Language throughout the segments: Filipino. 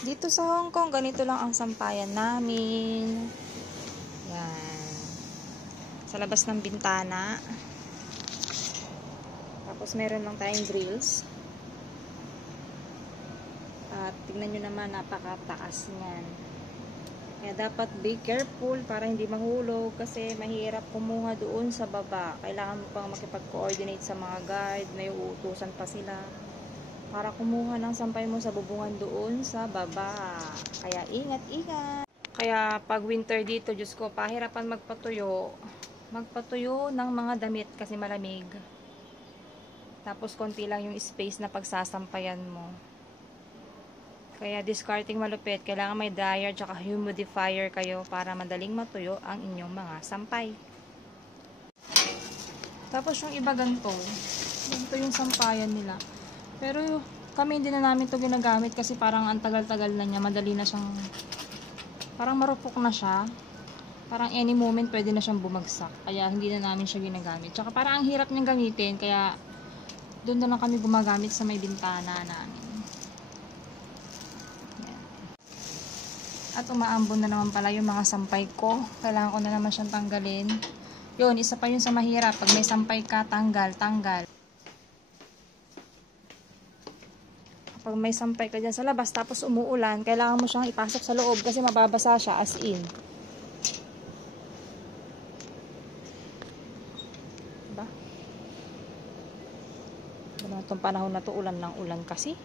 Dito sa Hong Kong, ganito lang ang sampayan namin. Yan. Sa labas ng bintana. Tapos meron lang tayong grills. At tignan nyo naman, napakataas niyan. Kaya dapat be careful para hindi mahulog kasi mahirap kumuha doon sa baba. Kailangan mo pang makipag-coordinate sa mga guard, may uutusan pa sila para kumuha ng sampay mo sa bubungan doon sa baba. Kaya ingat-ingat. Kaya pag winter dito, Diyos ko, pahirapan magpatuyo. Magpatuyo ng mga damit kasi malamig. Tapos konti lang yung space na pagsasampayan mo. Kaya discarding malupit, kailangan may dryer tsaka humidifier kayo para madaling matuyo ang inyong mga sampay. Tapos yung iba ganito yung sampayan nila. Pero kami hindi na namin to ginagamit kasi parang ang tagal-tagal na niya, madali na siyang, parang marupok na siya. Parang any moment pwede na siyang bumagsak. Kaya hindi na namin siya ginagamit. Tsaka parang ang hirap niyang gamitin, kaya doon na lang kami gumagamit sa may bintana namin. At umaambon na naman pala yung mga sampay ko. Kailangan ko na naman siyang tanggalin. Yun, isa pa yun sa mahirap. Pag may sampay ka, tanggal. Pag may sampay ka dyan sa labas, tapos umuulan, kailangan mo siyang ipasok sa loob kasi mababasa siya as in. Diba? Diba itong panahon na to, ulan ng ulan kasi.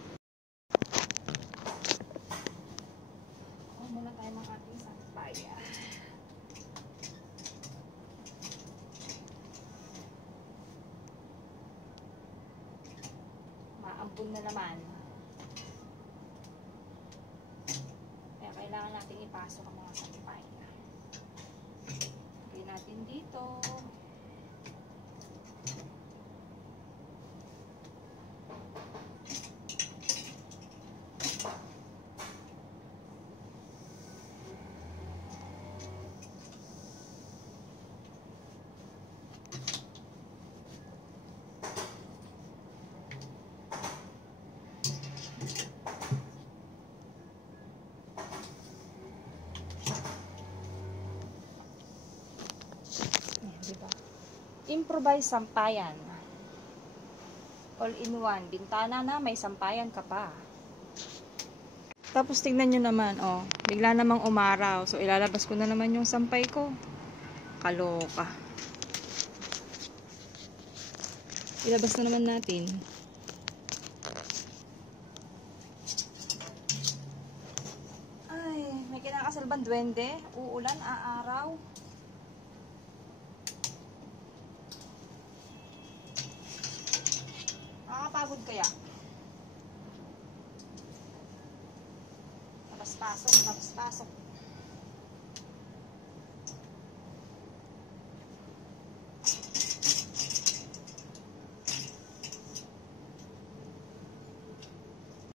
Muna tayo mga ating sampay. Maambon na naman. Kaya kailangan natin ipasok ang mga sampay. Lagay natin dito. Diba? Improvise sampayan. All in one. Bintana na, may sampayan ka pa. Tapos tignan nyo naman, oh. Bigla namang umaraw. So, ilalabas ko na naman yung sampay ko. Kaloka. Ilabas na naman natin. Ay, may kinakasalbang duwende. Uulan, aaraw. Nakakapagod kaya? Labas-pasok.